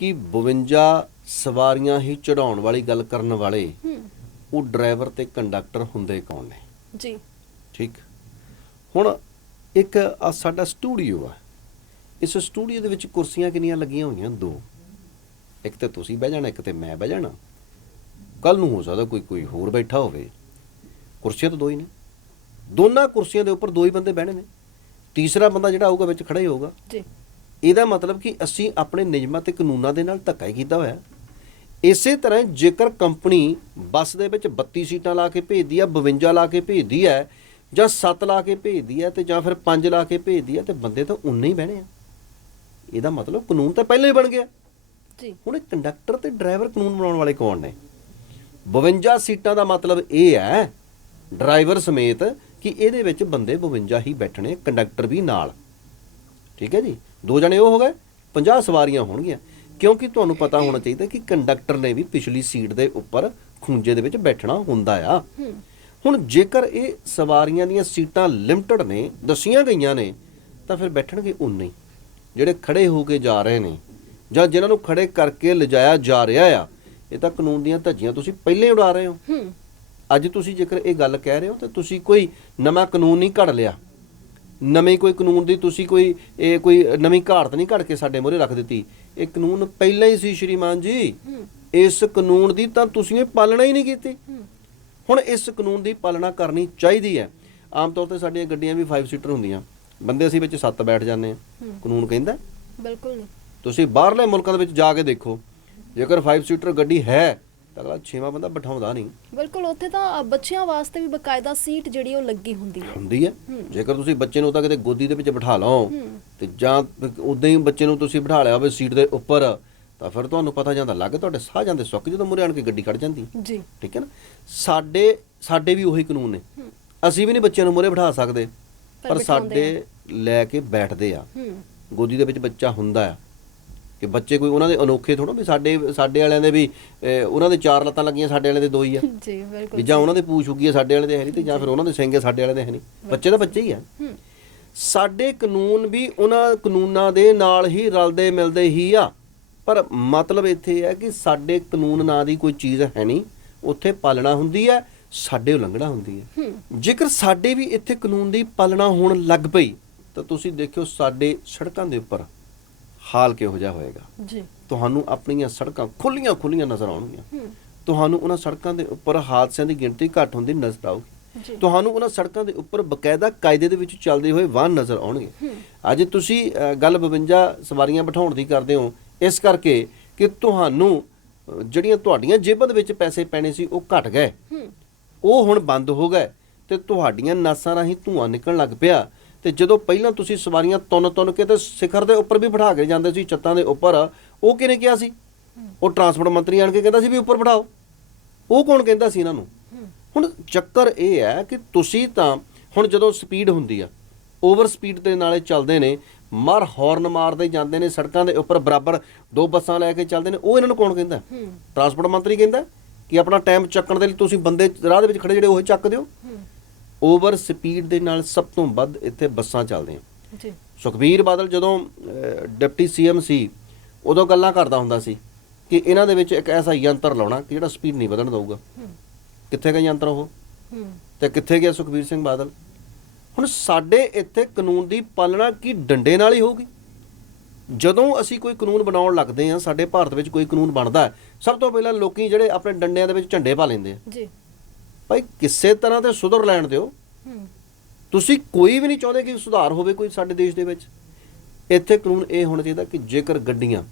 ਕਿ 52 ਸਵਾਰੀਆਂ ਹੀ ਚੜਾਉਣ ਵਾਲੀ ਗੱਲ ਕਰਨ ਵਾਲੇ ਉਹ ਡਰਾਈਵਰ ਤੇ ਕੰਡਕਟਰ ਹੁੰਦੇ ਕੌਣ ਨੇ? ਜੀ। ਠੀਕ। ਹੁਣ ਇੱਕ ਆ ਸਾਡਾ ਸਟੂਡੀਓ ਆ। ਇਸ ਸਟੂਡੀਓ ਦੇ ਵਿੱਚ ਕੁਰਸੀਆਂ ਕਿੰਨੀਆਂ ਲੱਗੀਆਂ ਹੋਈਆਂ? ਦੋ। ਇੱਕ ਤੇ ਤੁਸੀਂ ਬਹਿ ਜਾਣਾ ਇੱਕ ਤੇ ਮੈਂ ਬਹਿ ਜਾਣਾ। ਕੱਲ ਨੂੰ ਹੋ ਸਕਦਾ ਕੋਈ ਕੋਈ ਹੋਰ ਬੈਠਾ ਹੋਵੇ। ਕੁਰਸੀਆਂ ਤਾਂ ਦੋ ਹੀ ਨੇ। ਦੋਨਾਂ ਕੁਰਸੀਆਂ ਦੇ ਉੱਪਰ ਦੋ ਹੀ ਬੰਦੇ ਬਹਿਣੇ ਨੇ। ਤੀਸਰਾ ਬੰਦਾ ਜਿਹੜਾ ਆਊਗਾ ਵਿੱਚ ਖੜਾ ਹੀ ਹੋਊਗਾ। ਜੀ। ਇਹਦਾ ਮਤਲਬ ਕਿ ਅਸੀਂ ਆਪਣੇ ਨਿਯਮਾਂ ਤੇ ਕਾਨੂੰਨਾਂ ਦੇ ਨਾਲ ਧੱਕਾ ਹੀ ਕੀਤਾ ਹੋਇਆ। ਇਸੇ ਤਰ੍ਹਾਂ ਜੇਕਰ ਕੰਪਨੀ ਬੱਸ ਦੇ ਵਿੱਚ 32 ਸੀਟਾਂ ਲਾ ਕੇ ਭੇਜਦੀ ਆ 52 ਲਾ ਕੇ ਭੇਜਦੀ ਹੈ ਜਾਂ 7 ਲਾ ਕੇ ਭੇਜਦੀ ਹੈ ਤੇ ਜਾਂ ਫਿਰ 5 ਲਾ ਕੇ ਭੇਜਦੀ ਹੈ ਤੇ ਬੰਦੇ ਤਾਂ ਉਨੇ ਹੀ ਬਹਿਣੇ ਆ। ਇਹਦਾ ਮਤਲਬ ਕਾਨੂੰਨ ਤਾਂ ਪਹਿਲਾਂ ਹੀ ਬਣ ਗਿਆ। ਜੀ। ਹੁਣ ਇਹ ਕੰਡਕਟਰ ਤੇ ਡਰਾਈਵਰ ਕਾਨੂੰਨ ਬਣਾਉਣ ਵਾਲੇ ਕੌਣ ਨੇ? 52 ਸੀਟਾਂ ਦਾ ਮਤਲਬ ਇਹ ਹੈ ਡਰਾਈਵਰ ਸਮੇਤ ਕਿ ਇਹਦੇ ਵਿੱਚ ਬੰਦੇ 52 ਹੀ ਬੈਠਣੇ ਕੰਡਕਟਰ ਵੀ ਨਾਲ। ਠੀਕ ਹੈ ਜੀ? ਦੋ ਜਣੇ ਉਹ ਹੋ ਗਏ 50 ਸਵਾਰੀਆਂ ਹੋਣਗੀਆਂ। ਕਿਉਂਕਿ ਤੁਹਾਨੂੰ ਪਤਾ ਹੋਣਾ ਚਾਹੀਦਾ ਕਿ ਕੰਡਕਟਰ ਨੇ ਵੀ ਪਿਛਲੀ ਸੀਟ ਦੇ ਉੱਪਰ ਖੂੰਜੇ ਦੇ ਵਿੱਚ ਬੈਠਣਾ ਹੁੰਦਾ ਆ। ਹੁਣ ਜੇਕਰ ਇਹ ਸਵਾਰੀਆਂ ਦੀਆਂ ਸੀਟਾਂ ਲਿਮਟਿਡ ਨੇ ਦਸੀਆਂ ਗਈਆਂ ਨੇ ਤਾਂ ਫਿਰ ਬੈਠਣਗੇ ਉਨੇ ਹੀ। ਜਿਹੜੇ ਖੜੇ ਹੋ ਕੇ ਜਾ ਰਹੇ ਨੇ ਜਾਂ ਜਿਨ੍ਹਾਂ ਨੂੰ ਖੜੇ ਕਰਕੇ ਲਿਜਾਇਆ ਜਾ ਰਿਹਾ ਆ ਇਹ ਤਾਂ ਕਾਨੂੰਨ ਦੀਆਂ ਧੱਜੀਆਂ ਤੁਸੀਂ ਪਹਿਲੇ ਉਡਾ ਰਹੇ ਹੋ। ਹੂੰ। ਅੱਜ ਤੁਸੀਂ ਜੇਕਰ ਇਹ ਗੱਲ ਕਹਿ ਰਹੇ ਹੋ ਤਾਂ ਤੁਸੀਂ ਕੋਈ ਨਵਾਂ ਕਾਨੂੰਨ ਨਹੀਂ ਘੜ ਲਿਆ। ਨਵੇਂ ਕੋਈ ਕਾਨੂੰਨ ਦੀ ਤੁਸੀਂ ਕੋਈ ਇਹ ਕੋਈ ਨਵੀਂ ਘਾੜਤ ਨਹੀਂ ਘੜ ਕੇ ਸਾਡੇ ਮੂਹਰੇ ਰੱਖ ਦਿੱਤੀ। ਇਹ ਕਾਨੂੰਨ ਪਹਿਲਾਂ ਹੀ ਸੀ ਸ਼੍ਰੀਮਾਨ ਜੀ। ਇਸ ਕਾਨੂੰਨ ਦੀ ਤਾਂ ਤੁਸੀਂ ਇਹ ਪਾਲਣਾ ਹੀ ਨਹੀਂ ਕੀਤੀ। ਹੁਣ ਇਸ ਕਾਨੂੰਨ ਦੀ ਪਾਲਣਾ ਕਰਨੀ ਚਾਹੀਦੀ ਹੈ। ਆਮ ਤੌਰ ਤੇ ਸਾਡੀਆਂ ਗੱਡੀਆਂ ਵੀ 5 ਸੀਟਰ ਹੁੰਦੀਆਂ। ਬੰਦੇ ਅਸੀਂ ਵਿੱਚ 7 ਬੈਠ ਜਾਂਦੇ ਹੂੰ। ਕਾਨੂੰਨ ਕਹਿੰਦਾ ਬਿਲਕੁਲ ਨਹੀਂ। ਤੁਸੀਂ ਬਾਹਰਲੇ ਮੁਲਕਾਂ ਦੇ ਵਿੱਚ ਜਾ ਕੇ ਦੇਖੋ। ਜੇਕਰ 5 ਸੀਟਰ ਗੱਡੀ ਹੈ ਤਾਂ ਅਗਲਾ 6ਵਾਂ ਬੰਦਾ ਬਿਠਾਉਂਦਾ ਨਹੀਂ। ਬਿਲਕੁਲ ਉੱਥੇ ਤਾਂ ਬੱਚਿਆਂ ਵਾਸਤੇ ਵੀ ਬਕਾਇਦਾ ਸੀਟ ਜਿਹੜੀ ਉਹ ਲੱਗੀ ਹੁੰਦੀ ਹੈ ਹੁੰਦੀ ਹੈ। ਜੇਕਰ ਤੁਸੀਂ ਬੱਚੇ ਨੂੰ ਤਾਂ ਕਿਤੇ ਗੋਦੀ ਦੇ ਵਿੱਚ ਬਿਠਾ ਲਓ ਤੇ ਜਾਂ ਉਦਾਂ ਹੀ ਬੱਚੇ ਨੂੰ ਤੁਸੀਂ ਬਿਠਾ ਲਿਆ ਹੋਵੇ ਸੀਟ ਦੇ ਉੱਪਰ ਤਾਂ ਫਿਰ ਤੁਹਾਨੂੰ ਪਤਾ ਜਾਂਦਾ ਲੱਗ ਤੁਹਾਡੇ ਸਾਹ ਜਾਂਦੇ ਸੁੱਕ ਜਦੋਂ ਮੂਹਰੇ ਆਣ ਕੇ ਗੱਡੀ ਖੜ ਜਾਂਦੀ। ਜੀ। ਠੀਕ ਹੈ ਨਾ? ਸਾਡੇ ਸਾਡੇ ਵੀ ਉਹੀ ਕਾਨੂੰਨ ਨੇ। ਅਸੀਂ ਵੀ ਨਹੀਂ ਬੱਚਿਆਂ ਨੂੰ ਮੂਹਰੇ ਬਿਠਾ ਸਕਦੇ ਪਰ ਸਾਡੇ ਲੈ ਕੇ ਬੈਠਦੇ ਆ। ਗੋਦੀ ਦੇ ਵਿੱਚ ਬੱਚਾ ਹੁੰਦਾ ਆ। ਕਿ ਬੱਚੇ ਕੋਈ ਉਹਨਾਂ ਦੇ ਅਨੋਖੇ ਥੋੜਾ ਵੀ ਸਾਡੇ ਸਾਡੇ ਵਾਲਿਆਂ ਦੇ ਵੀ ਉਹਨਾਂ ਦੇ ਚਾਰ ਲੱਤਾਂ ਲੱਗੀਆਂ ਸਾਡੇ ਵਾਲਿਆਂ ਦੇ ਦੋ ਹੀ ਆ। ਜੀ ਵੀ ਬਿਲਕੁਲ ਜਾਂ। ਉਹਨਾਂ ਦੇ ਪੂਛ ਉੱਗੀ ਆ ਸਾਡੇ ਵਾਲੇ ਦੇ ਹੈ ਨਹੀਂ ਤੇ ਜਾਂ ਫਿਰ ਉਹਨਾਂ ਦੇ ਸਿੰਘ ਆ ਸਾਡੇ ਵਾਲੇ ਦੇ ਹੈ ਨਹੀਂ। ਬੱਚੇ ਤਾਂ ਬੱਚੇ ਹੀ ਆ। ਸਾਡੇ ਕਾਨੂੰਨ ਵੀ ਉਹਨਾਂ ਕਾਨੂੰਨਾਂ ਦੇ ਨਾਲ ਹੀ ਰਲਦੇ ਮਿਲਦੇ ਹੀ ਆ। ਪਰ ਮਤਲਬ ਇੱਥੇ ਹੈ ਕਿ ਸਾਡੇ ਕਾਨੂੰਨ ਨਾਂ ਦੀ ਕੋਈ ਚੀਜ਼ ਹੈ ਨਹੀਂ। ਉੱਥੇ ਪਾਲਣਾ ਹੁੰਦੀ ਹੈ ਸਾਡੇ ਉਲੰਘਣਾ ਹੁੰਦੀ ਹੂੰ। ਜੇਕਰ ਸਾਡੇ ਵੀ ਇੱਥੇ ਕਾਨੂੰਨ ਦੀ ਪਾਲਣਾ ਹੋਣ ਲੱਗ ਪਈ ਤਾਂ ਤੁਸੀਂ ਦੇਖਿਓ ਸਾਡੇ ਸੜਕਾਂ ਦੇ ਉੱਪਰ ਹਾਲ ਕਿਹੋ ਜਿਹਾ ਹੋਏਗਾ? ਜੀ। ਤੁਹਾਨੂੰ ਆਪਣੀਆਂ ਸੜਕਾਂ ਖੁੱਲੀਆਂ ਖੁੱਲੀਆਂ ਨਜ਼ਰ ਆਉਣਗੀਆਂ। ਤੁਹਾਨੂੰ ਉਹਨਾਂ ਸੜਕਾਂ ਦੇ ਉੱਪਰ ਹਾਦਸਿਆਂ ਦੀ ਗਿਣਤੀ ਘੱਟ ਹੁੰਦੀ ਨਜ਼ਰ ਆਊਗੀ। ਤੁਹਾਨੂੰ ਉਹਨਾਂ ਸੜਕਾਂ ਦੇ ਉੱਪਰ ਬਕਾਇਦਾ ਕਾਇਦੇ ਦੇ ਵਿੱਚ ਚੱਲਦੇ ਹੋਏ ਵਾਹਨ ਨਜ਼ਰ ਆਉਣਗੇ। ਅੱਜ ਤੁਸੀਂ ਗੱਲ 52 ਸਵਾਰੀਆਂ ਬਿਠਾਉਣ ਦੀ ਕਰਦੇ ਹੋ ਇਸ ਕਰਕੇ ਕਿ ਤੁਹਾਨੂੰ ਜਿਹੜੀਆਂ ਤੁਹਾਡੀਆਂ ਜੇਬਾਂ ਦੇ ਵਿੱਚ ਪੈਸੇ ਪੈਣੇ ਸੀ ਉਹ ਘਟ ਗਏ। ਉਹ ਹੁਣ ਬੰਦ ਹੋ ਗਏ ਤੇ ਤੁਹਾਡੀਆਂ ਨਾਸਾਂ ਰਾਹੀਂ ਧੂਆਂ ਨਿਕਲਣ ਲੱਗ ਪਿਆ। ਤੇ ਜਦੋਂ ਪਹਿਲਾਂ ਤੁਸੀਂ ਸਵਾਰੀਆਂ ਤੁੰਨ ਤੁੰਨ ਕੇ ਤੇ ਸਿਖਰ ਦੇ ਉੱਪਰ ਵੀ ਬਿਠਾ ਕੇ ਜਾਂਦੇ ਸੀ ਛੱਤਾਂ ਦੇ ਉੱਪਰ ਉਹ ਕਿਹਨੇ ਕਿਹਾ ਸੀ? ਉਹ ਟਰਾਂਸਪੋਰਟ ਮੰਤਰੀ ਆਣ ਕੇ ਕਹਿੰਦਾ ਸੀ ਵੀ ਉੱਪਰ ਬਿਠਾਓ। ਉਹ ਕੌਣ ਕਹਿੰਦਾ ਸੀ ਇਹਨਾਂ ਨੂੰ? ਹੁਣ ਚੱਕਰ ਇਹ ਹੈ ਕਿ ਤੁਸੀਂ ਤਾਂ ਹੁਣ ਜਦੋਂ ਸਪੀਡ ਹੁੰਦੀ ਆ ਓਵਰ ਸਪੀਡ ਦੇ ਨਾਲੇ ਚੱਲਦੇ ਨੇ ਮਾਰ ਹਾਰਨ ਮਾਰਦੇ ਜਾਂਦੇ ਨੇ ਸੜਕਾਂ ਦੇ ਉੱਪਰ ਬਰਾਬਰ ਦੋ ਬੱਸਾਂ ਲੈ ਕੇ ਚੱਲਦੇ ਨੇ ਉਹ ਇਹਨਾਂ ਨੂੰ ਕੌਣ ਕਹਿੰਦਾ? ਟਰਾਂਸਪੋਰਟ ਮੰਤਰੀ ਕਹਿੰਦਾ ਕਿ ਆਪਣਾ ਟਾਈਮ ਚੱਕਣ ਦੇ ਲਈ ਤੁਸੀਂ ਬੰਦੇ ਰਾਹ ਦੇ ਵਿੱਚ ਖੜੇ ਜਿਹੜੇ ਉਹ ਚੱਕ ਦਿਓ। ਓਵਰ ਸਪੀਡ ਦੇ ਨਾਲ ਸਭ ਤੋਂ ਵੱਧ ਇੱਥੇ ਬੱਸਾਂ ਚੱਲਦੀਆਂ। ਜੀ। ਸੁਖਬੀਰ ਬਾਦਲ ਜਦੋਂ ਡਿਪਟੀ ਸੀਐਮ ਸੀ ਉਦੋਂ ਗੱਲਾਂ ਕਰਦਾ ਹੁੰਦਾ ਸੀ ਕਿ ਇਹਨਾਂ ਦੇ ਵਿੱਚ ਇੱਕ ਐਸਾ ਯੰਤਰ ਲਾਉਣਾ ਕਿ ਜਿਹੜਾ ਸਪੀਡ ਨਹੀਂ ਵਧਣ ਦਊਗਾ। ਹੂੰ। ਕਿੱਥੇ ਗਿਆ ਯੰਤਰ ਉਹ? ਹੂੰ। ਤੇ ਕਿੱਥੇ ਗਿਆ ਸੁਖਬੀਰ ਸਿੰਘ ਬਾਦਲ? ਹੁਣ ਸਾਡੇ ਇੱਥੇ ਕਾਨੂੰਨ ਦੀ ਪਾਲਣਾ ਕੀ ਡੰਡੇ ਨਾਲ ਹੀ ਹੋਊਗੀ? ਜਦੋਂ ਅਸੀਂ ਕੋਈ ਕਾਨੂੰਨ ਬਣਾਉਣ ਲੱਗਦੇ ਹਾਂ ਸਾਡੇ ਭਾਰਤ ਵਿੱਚ ਕੋਈ ਕਾਨੂੰਨ ਬਣਦਾ ਸਭ ਤੋਂ ਪਹਿਲਾਂ ਲੋਕੀ ਜਿਹੜੇ ਆਪਣੇ ਡੰਡਿਆਂ ਦੇ ਵਿੱਚ ਝੰਡੇ ਪਾ ਲੈਂਦੇ ਆ। ਜੀ। ਭਾਈ ਕਿਸੇ ਤਰ੍ਹਾਂ ਤੇ ਸੁਧਰ ਲੈਣ ਦਿਓ। ਤੁਸੀਂ ਕੋਈ ਵੀ ਨਹੀਂ ਚਾਹੁੰਦੇ ਕਿ ਸੁਧਾਰ ਹੋਵੇ ਕੋਈ ਸਾਡੇ ਦੇਸ਼ ਦੇ ਵਿੱਚ। ਇੱਥੇ ਕਾਨੂੰਨ ਇਹ ਹੋਣਾ ਚਾਹੀਦਾ ਕਿ ਜੇਕਰ ਗੱਡੀਆਂ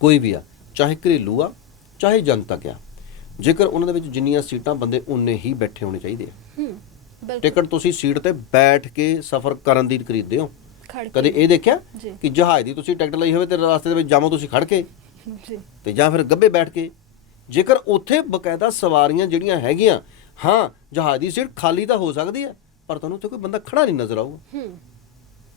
ਕੋਈ ਵੀ ਆ ਚਾਹੇ ਘਰੇਲੂ ਆ ਚਾਹੇ ਜਨਤਕ ਆ ਜੇਕਰ ਉਹਨਾਂ ਦੇ ਵਿੱਚ ਜਿੰਨੀਆਂ ਸੀਟਾਂ ਬੰਦੇ ਉਨੇ ਹੀ ਬੈਠੇ ਹੋਣੇ ਚਾਹੀਦੇ ਆ। ਟਿਕਟ ਤੁਸੀਂ ਸੀਟ ਤੇ ਬੈਠ ਕੇ ਸਫ਼ਰ ਕਰਨ ਦੀ ਖਰੀਦਦੇ ਹੋ ਕਦੇ ਇਹ ਦੇਖਿਆ ਕਿ ਜਹਾਜ਼ ਦੀ ਤੁਸੀਂ ਟਿਕਟ ਲਈ ਹੋਵੇ ਤੇ ਰਸਤੇ ਦੇ ਵਿੱਚ ਜਾਮੋ ਤੁਸੀਂ ਖੜ ਕੇ ਜੀ। ਤੇ ਜਾਂ ਫਿਰ ਗੱਬੇ ਬੈਠ ਕੇ ਜੇਕਰ ਉੱਥੇ ਬਕਾਇਦਾ ਸਵਾਰੀਆਂ ਜਿਹੜੀਆਂ ਹੈਗੀਆਂ ਹਾਂ ਜਹਾਜ਼ ਦੀ ਸੀਟ ਖਾਲੀ ਤਾਂ ਹੋ ਸਕਦੀ ਹੈ ਪਰ ਤੁਹਾਨੂੰ ਉੱਥੇ ਕੋਈ ਬੰਦਾ ਖੜਾ ਨਹੀਂ ਨਜ਼ਰ ਆਊਗਾ।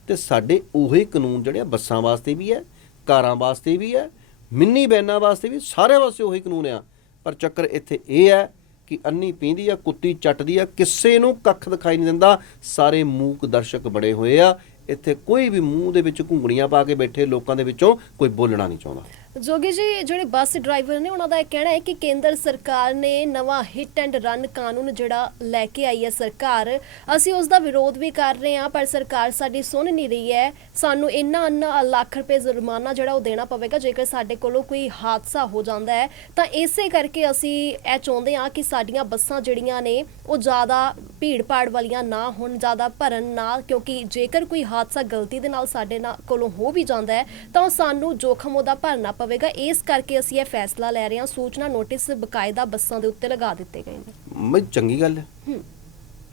ਤੇ ਸਾਡੇ ਉਹੀ ਕਾਨੂੰਨ ਜਿਹੜੇ ਬੱਸਾਂ ਵਾਸਤੇ ਵੀ ਹੈ ਕਾਰਾਂ ਵਾਸਤੇ ਵੀ ਹੈ ਮਿੰਨੀ ਵੈਨਾਂ ਵਾਸਤੇ ਵੀ ਸਾਰੇ ਵਾਸਤੇ ਉਹੀ ਕਾਨੂੰਨ ਆ। ਪਰ ਚੱਕਰ ਇੱਥੇ ਇਹ ਹੈ ਕਿ ਅੰਨੀ ਪੀਂਦੀ ਆ ਕੁੱਤੀ ਚੱਟਦੀ ਆ ਕਿਸੇ ਨੂੰ ਕੱਖ ਦਿਖਾਈ ਨਹੀਂ ਦਿੰਦਾ। ਸਾਰੇ ਮੂਕ ਦਰਸ਼ਕ ਬੜੇ ਹੋਏ ਆ। ਇੱਥੇ ਕੋਈ ਵੀ ਮੂੰਹ ਦੇ ਵਿੱਚ ਘੁੰਗਣੀਆਂ ਪਾ ਕੇ ਬੈਠੇ ਲੋਕਾਂ ਦੇ ਵਿੱਚੋਂ ਕੋਈ ਬੋਲਣਾ ਨਹੀਂ ਚਾਹੁੰਦਾ। ਜੋਗੀ ਜੀ, ਜਿਹੜੇ ਬੱਸ ਡਰਾਈਵਰ ਨੇ, ਉਹਨਾਂ ਦਾ ਇਹ ਕਹਿਣਾ ਹੈ ਕਿ ਕੇਂਦਰ ਸਰਕਾਰ ਨੇ ਨਵਾਂ ਹਿੱਟ ਐਂਡ ਰਨ ਕਾਨੂੰਨ ਜਿਹੜਾ ਲੈ ਕੇ ਆਈ ਹੈ ਸਰਕਾਰ। ਅਸੀਂ ਉਸ ਦਾ ਵਿਰੋਧ ਵੀ ਕਰ ਰਹੇ ਹਾਂ, ਪਰ ਸਰਕਾਰ ਸਾਡੀ ਸੁਣ ਨਹੀਂ ਰਹੀ ਹੈ। ਸਾਨੂੰ ਇੰਨਾ ਇੰਨਾ ਲੱਖ ਰੁਪਏ ਜੁਰਮਾਨਾ ਜਿਹੜਾ ਉਹ ਦੇਣਾ ਪਵੇਗਾ, ਜੇਕਰ ਸਾਡੇ ਕੋਲੋਂ ਕੋਈ ਹਾਦਸਾ ਹੋ ਜਾਂਦਾ ਹੈ। ਤਾਂ ਇਸੇ ਕਰਕੇ ਅਸੀਂ ਇਹ ਚਾਹੁੰਦੇ ਹਾਂ ਕਿ ਸਾਡੀਆਂ ਬੱਸਾਂ ਜਿਹੜੀਆਂ ਨੇ, ਉਹ ਜ਼ਿਆਦਾ ਭੀੜ ਭਾੜ ਵਾਲੀਆਂ ਨਾ ਹੋਣ ਜ਼ਿਆਦਾ ਭਰਨ ਨਾ ਕਿਉਂਕਿ ਜੇਕਰ ਕੋਈ ਹਾਦਸਾ ਗਲਤੀ ਦੇ ਨਾਲ ਸਾਡੇ ਨਾਲ ਕੋਲੋਂ ਹੋ ਵੀ ਜਾਂਦਾ ਹੈ ਤਾਂ ਸਾਨੂੰ ਜੋਖਮ ਉਹਦਾ ਭਰਨਾ ਪਵੇਗਾ। ਇਸ ਕਰਕੇ ਅਸੀਂ ਇਹ ਫੈਸਲਾ ਲੈ ਰਹੇ ਹਾਂ। ਸੂਚਨਾ ਨੋਟਿਸ ਬਕਾਇਦਾ ਬੱਸਾਂ ਦੇ ਉੱਤੇ ਲਗਾ ਦਿੱਤੇ ਗਏ ਨੇ। ਮੈਂ ਚੰਗੀ ਗੱਲ ਹੈ।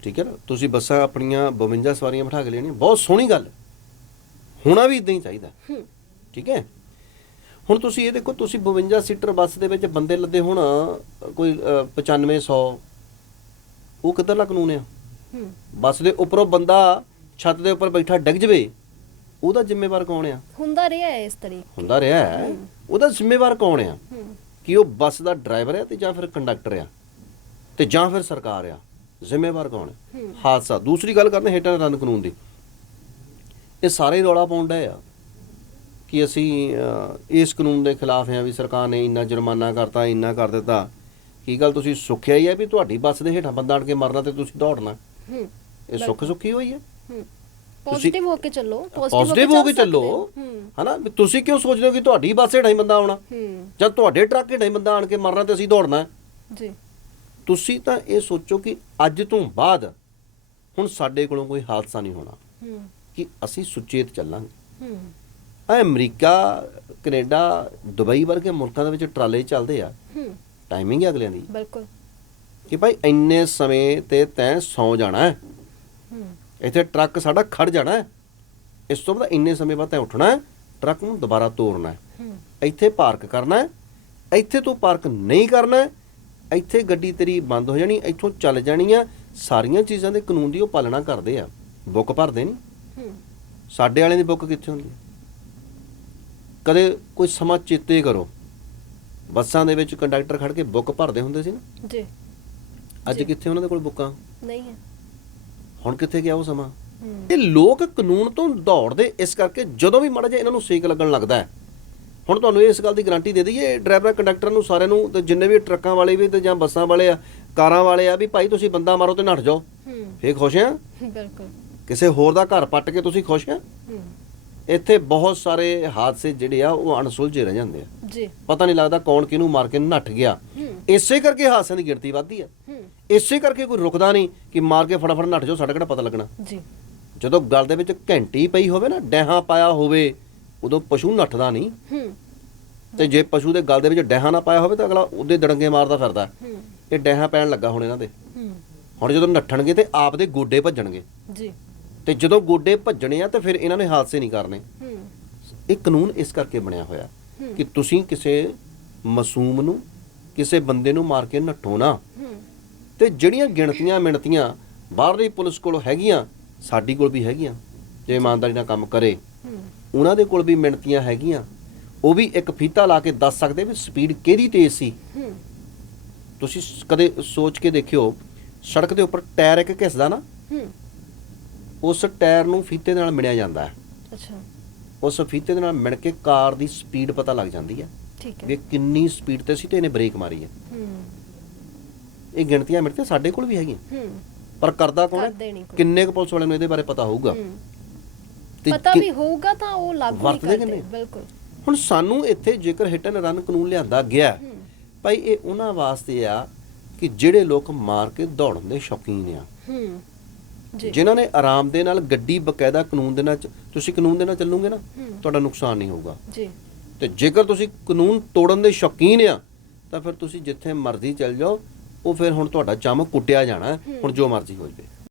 ਠੀਕ ਹੈ ਨਾ? ਤੁਸੀਂ ਬੱਸਾਂ ਆਪਣੀਆਂ 52 ਸਵਾਰੀਆਂ ਬਿਠਾ ਕੇ ਲੈਣੀਆਂ ਬਹੁਤ ਸੋਹਣੀ ਗੱਲ। ਹੋਣਾ ਵੀ ਇਦਾਂ ਹੀ ਚਾਹੀਦਾ। ਠੀਕ ਹੈ? ਹੁਣ ਤੁਸੀਂ ਇਹ ਦੇਖੋ ਤੁਸੀਂ 52 ਸੀਟਰ ਬੱਸ ਦੇ ਵਿੱਚ ਬੰਦੇ ਲੱਦੇ ਹੁਣ ਕੋਈ ਅ, 95 100 ਉਹ ਕਿੱਧਰਲਾ ਕਾਨੂੰਨ ਆ? ਬੱਸ ਦੇ ਉੱਪਰੋਂ ਬੰਦਾ ਛੱਤ ਦੇ ਉੱਪਰ ਬੈਠਾ ਡਿੱਗ ਜਵੇ ਉਹਦਾ ਜ਼ਿੰਮੇਵਾਰ ਕੌਣ ਆ? ਹੁੰਦਾ ਰਿਹਾ ਹੈ ਇਸ ਤਰੀਕੇ ਹੁੰਦਾ ਰਿਹਾ ਹੈ। ਉਹਦਾ ਜ਼ਿੰਮੇਵਾਰ ਕੌਣ ਆ? ਕਿ ਉਹ ਬੱਸ ਦਾ ਡਰਾਈਵਰ ਹੈ ਤੇ ਜਾਂ ਫਿਰ ਕੰਡਕਟਰ ਆ? ਤੇ ਜਾਂ ਫਿਰ ਸਰਕਾਰ ਆ? ਜ਼ਿੰਮੇਵਾਰ ਕੌਣ ਹੈ ਹੂੰ। ਹਾਦਸਾ। ਦੂਸਰੀ ਗੱਲ ਕਰਦੇ ਹੇਠਾਂ ਰਨ ਕਾਨੂੰਨ ਦੀ। ਇਹ ਸਾਰੇ ਰੌਲਾ ਪਾਉਂਦਾ ਆ ਕਿ ਅਸੀਂ ਇਸ ਕਾਨੂੰਨ ਦੇ ਖਿਲਾਫ ਆ ਵੀ ਸਰਕਾਰ ਨੇ ਇੰਨਾ ਜੁਰਮਾਨਾ ਕਰਤਾ ਇੰਨਾ ਕਰ ਦਿੱਤਾ। ਕੀ ਗੱਲ ਤੁਸੀਂ ਸੁੱਖਿਆ ਹੀ ਹੈ ਵੀ ਤੁਹਾਡੀ ਬੱਸ ਦੇ ਹੇਠਾਂ ਬੰਦਾ ਆਣ ਕੇ ਮਰਨਾ ਤੇ ਤੁਸੀਂ ਦੌੜਨਾ? ਹੂੰ ਇਹ ਸੁੱਖ ਸੁੱਖੀ ਹੋਈ ਹੈ? ਹੂੰ। ਪੋਜ਼ਿਟਿਵ ਹੋ ਕੇ ਚੱਲੋ ਪੋਜ਼ਿਟਿਵ ਹੋ ਕੇ ਚੱਲੋ। ਹਨਾ? ਵੀ ਤੁਸੀਂ ਕਿਉਂ ਸੋਚਦੇ ਹੋ ਕਿ ਤੁਹਾਡੀ ਬੱਸ ਹੇਠਾਂ ਹੀ ਬੰਦਾ ਆਉਣਾ? ਹੂੰ। ਜਾਂ ਤੁਹਾਡੇ ਟਰੱਕ ਹੇਠਾਂ ਹੀ ਬੰਦਾ ਆਣ ਕੇ ਮਰਨਾ ਤੇ ਅਸੀਂ ਦੌੜਨਾ। ਜੀ। ਤੁਸੀਂ ਤਾਂ ਇਹ ਸੋਚੋ ਕਿ ਅੱਜ ਤੋਂ ਬਾਅਦ ਹੁਣ ਸਾਡੇ ਕੋਲੋਂ ਕੋਈ ਹਾਦਸਾ ਨਹੀਂ ਹੋਣਾ। ਹੂੰ। ਕਿ ਅਸੀਂ ਸੁਚੇਤ ਚੱਲਾਂਗੇ। ਹੂੰ। ਆ ਅਮਰੀਕਾ ਕੈਨੇਡਾ ਦੁਬਈ ਵਰਗੇ ਮੁਲਕਾਂ ਦੇ ਵਿੱਚ ਟਰਾਲੇ ਚੱਲਦੇ ਆ। ਹੂੰ। ਟਾਈਮਿੰਗ ਹੈ ਅਗਲਿਆਂ ਦੀ। ਬਿਲਕੁਲ। ਕਿ ਭਾਈ ਇੰਨੇ ਸਮੇਂ ਤੇ ਤੈਂ ਸੌ ਜਾਣਾ ਹੈ। ਇੱਥੇ ਟਰੱਕ ਸਾਡਾ ਖੜ ਜਾਣਾ ਹੈ। ਇਸ ਤੋਂ ਬਾਅਦ ਇੰਨੇ ਸਮੇਂ ਬਾਅਦ ਤੈਂ ਉੱਠਣਾ ਹੈ। ਟਰੱਕ ਨੂੰ ਦੁਬਾਰਾ ਤੋਰਨਾ ਹੈ। ਇੱਥੇ ਪਾਰਕ ਕਰਨਾ ਹੈ। ਇੱਥੇ ਤੂੰ ਪਾਰਕ ਨਹੀਂ ਕਰਨਾ ਹੈ, ਇੱਥੇ ਗੱਡੀ ਤੇਰੀ ਬੰਦ ਹੋ ਜਾਣੀ ਇੱਥੋਂ ਚੱਲ ਜਾਣੀ ਆ। ਸਾਰੀਆਂ ਚੀਜ਼ਾਂ ਦੇ ਕਾਨੂੰਨ ਦੀ ਉਹ ਪਾਲਣਾ ਕਰਦੇ ਆ। ਬੁੱਕ ਭਰਦੇ ਨਹੀਂ। ਸਾਡੇ ਵਾਲਿਆਂ ਦੀ ਬੁੱਕ ਕਿੱਥੇ ਹੁੰਦੀ? ਕਦੇ ਕੋਈ ਸਮਾਂ ਚੇਤੇ ਕਰੋ। ਬੱਸਾਂ ਦੇ ਵਿੱਚ ਕੰਡਕਟਰ ਖੜ ਕੇ ਬੁੱਕ ਭਰਦੇ ਹੁੰਦੇ ਸੀ ਨਾ? ਜੀ। ਅੱਜ ਜੀ। ਕਿੱਥੇ ਉਹਨਾਂ ਦੇ ਕੋਲ ਬੁੱਕਾਂ? ਨਹੀਂ ਹੈ। ਹੁਣ ਕਿੱਥੇ ਗਿਆ ਉਹ ਸਮਾਂ? ਇਹ ਲੋਕ ਕਾਨੂੰਨ ਤੋਂ ਦੌੜਦੇ ਇਸ ਕਰਕੇ ਜਦੋਂ ਵੀ ਮਾੜਾ ਜਿਹਾ ਇਹਨਾਂ ਨੂੰ ਸੇਕ ਲੱਗਣ ਲੱਗਦਾ ਹੈ। ਹੁਣ ਤੁਹਾਨੂੰ ਇਸ ਗੱਲ ਦੀ ਗਾਰੰਟੀ ਦੇ ਦਈਏ ਡਰਾਈਵਰਾਂ ਕੰਡਕਟਰ ਨੂੰ ਸਾਰਿਆਂ ਨੂੰ ਤੇ ਜਿੰਨੇ ਵੀ ਟਰੱਕਾਂ ਵਾਲੇ ਵੀ ਤੇ ਜਾਂ ਬੱਸਾਂ ਵਾਲੇ ਆ ਕਾਰਾਂ ਵਾਲੇ ਆ ਵੀ ਭਾਈ ਤੁਸੀਂ ਬੰਦਾ ਮਾਰੋ ਤੇ ਨੱਠ ਜਾਓ। ਫੇਰ ਖੁਸ਼ ਆ? ਬਿਲਕੁਲ। ਕਿਸੇ ਹੋਰ ਦਾ ਘਰ ਪੱਟ ਕੇ ਤੁਸੀਂ ਖੁਸ਼ ਆ? ਇੱਥੇ ਬਹੁਤ ਸਾਰੇ ਹਾਦਸੇ ਜਿਹੜੇ ਆ ਉਹ ਅਣਸੁਲਝੇ ਰਹਿ ਜਾਂਦੇ ਆ। ਜੀ। ਪਤਾ ਨਹੀਂ ਲੱਗਦਾ ਕੌਣ ਕਿਹਨੂੰ ਮਾਰ ਕੇ ਨੱਠ ਗਿਆ। ਇਸੇ ਕਰਕੇ ਹਾਦਸਿਆਂ ਦੀ ਗਿਣਤੀ ਵੱਧਦੀ ਆ ਇਸੇ ਕਰਕੇ ਕੋਈ ਰੁਕਦਾ ਨਹੀਂ ਕਿ ਮਾਰ ਕੇ ਫਟਾਫਟ ਨੱਠ ਜਾਓ ਸਾਡਾ ਕਿਹੜਾ ਪਤਾ ਲੱਗਣਾ। ਜੀ। ਜਦੋਂ ਗਲ ਦੇ ਵਿੱਚ ਘੰਟੀ ਪਈ ਹੋਵੇ ਨਾ ਡੈਹਾਂ ਪਾਇਆ ਹੋਵੇ ਉਦੋਂ ਪਸ਼ੂ ਨੱਠਦਾ ਨਹੀਂ। ਤੇ ਜੇ ਪਸ਼ੂ ਦੇ ਗਲ ਦੇ ਵਿੱਚ ਡੈਹਾਂ ਨਾ ਪਾਇਆ ਹੋਵੇ ਤਾਂ ਅਗਲਾ ਉਹਦੇ ਦੜੰਗੇ ਮਾਰਦਾ ਫਿਰਦਾ। ਇਹ ਡੈਹਾਂ ਪੈਣ ਲੱਗਾ ਹੁਣ ਇਹਨਾਂ ਦੇ। ਹੁਣ ਜਦੋਂ ਨੱਠਣਗੇ ਤੇ ਆਪ ਦੇ ਗੋਡੇ ਭੱਜਣਗੇ। ਜੀ। ਤੇ ਜਦੋਂ ਗੋਡੇ ਭੱਜਣੇ ਆ ਤੇ ਫਿਰ ਇਹਨਾਂ ਨੇ ਹਾਦਸੇ ਨਹੀਂ ਕਰਨੇ। ਇਹ ਕਾਨੂੰਨ ਇਸ ਕਰਕੇ ਬਣਿਆ ਹੋਇਆ। ਹੂੰ। ਕਿ ਤੁਸੀਂ ਕਿਸੇ ਮਾਸੂਮ ਨੂੰ ਕਿਸੇ ਬੰਦੇ ਨੂੰ ਮਾਰ ਕੇ ਨੱਠੋ ਨਾ। ਤੇ ਜਿਹੜੀਆਂ ਗਿਣਤੀਆਂ ਮਿਣਤੀਆਂ ਬਾਹਰਲੀ ਪੁਲਿਸ ਕੋਲ ਹੈਗੀਆਂ ਸਾਡੀ ਕੋਲ ਵੀ ਹੈਗੀਆਂ ਜੇ ਇਮਾਨਦਾਰੀ ਨਾਲ ਕੰਮ ਕਰੇ। ਉਹਨਾਂ ਦੇ ਕੋਲ ਵੀ ਮਿਣਤੀਆਂ ਹੈਗੀਆਂ। ਉਹ ਵੀ ਇੱਕ ਫੀਤਾ ਲਾ ਕੇ ਦੱਸ ਸਕਦੇ ਵੀ ਸਪੀਡ ਕਿਹਦੀ ਤੇਜ਼ ਸੀ। ਤੁਸੀਂ ਕਦੇ ਸੋਚ ਕੇ ਦੇਖਿਓ ਸੜਕ ਦੇ ਉੱਪਰ ਟਾਇਰ ਇੱਕ ਘਿਸਦਾ ਨਾ। ਉਸ ਟਾਇਰ ਨੂੰ ਫੀਤੇ ਨਾਲ ਮਿਣਿਆ ਜਾਂਦਾ ਹੈ। ਅੱਛਾ। ਉਸ ਫੀਤੇ ਦੇ ਨਾਲ ਮਿਣ ਕੇ ਕਾਰ ਦੀ ਸਪੀਡ ਪਤਾ ਲੱਗ ਜਾਂਦੀ ਹੈ ਠੀਕ ਵੀ ਹੈ ਇਹ ਕਿੰਨੀ ਸਪੀਡ ਤੇ ਸੀ ਤੇ ਇਹਨੇ ਬ੍ਰੇਕ ਮਾਰੀ ਹੈ। ਹੂੰ। ਇਹ ਗਿਣਤੀਆਂ ਮਿਣਤੀਆਂ ਸਾਡੇ ਕੋਲ ਵੀ ਹੈਗੀਆਂ। ਹੂੰ। ਪਰ ਕਰਦਾ ਕੌਣ ਹੈ। ਕਿੰਨੇ ਕੁ ਪੁਲਿਸ ਵਾਲਿਆਂ ਨੂੰ ਇਹਦੇ ਬਾਰੇ ਪਤਾ ਹੋਊਗਾ? ਪਤਾ ਵੀ ਹੋਊਗਾ ਤਾਂ ਉਹ ਲਾਗੂ ਨਹੀਂ ਕਰਦੇ? ਬਿਲਕੁਲ। ਹੁਣ ਸਾਨੂੰ ਇੱਥੇ ਜੇਕਰ ਹਿੱਟ ਐਂਡ ਰਨ ਕਾਨੂੰਨ ਲਿਆਂਦਾ ਗਿਆ ਭਾਈ ਇਹ ਉਹਨਾਂ ਵਾਸਤੇ ਆ ਕਿ ਜਿਹੜੇ ਲੋਕ ਮਾਰ ਕੇ ਦੌੜਨ ਦੇ ਸ਼ੌਕੀਨ ਆ। ਹੂੰ। ਜਿਨ੍ਹਾਂ ਨੇ ਆਰਾਮ ਦੇ ਨਾਲ ਗੱਡੀ ਬਕਾਇਦਾ ਕਾਨੂੰਨ ਦੇ ਨਾਲ ਤੁਸੀਂ ਕਾਨੂੰਨ ਦੇ ਨਾਲ ਚੱਲੋਗੇ ਨਾ ਤੁਹਾਡਾ ਨੁਕਸਾਨ ਨਹੀਂ ਹੋਊਗਾ। ਜੀ। ਤੇ ਜੇਕਰ ਤੁਸੀਂ ਕਾਨੂੰਨ ਤੋੜਨ ਦੇ ਸ਼ੌਕੀਨ ਆ ਤਾਂ ਫਿਰ ਤੁਸੀਂ ਜਿੱਥੇ ਮਰਜ਼ੀ ਚੱਲ ਜਾਓ ਉਹ ਫਿਰ ਹੁਣ ਤੁਹਾਡਾ ਚੰਮ ਕੁੱਟਿਆ ਜਾਣਾ। ਹੁਣ ਜੋ ਮਰਜ਼ੀ ਹੋ ਜਾਵੇ।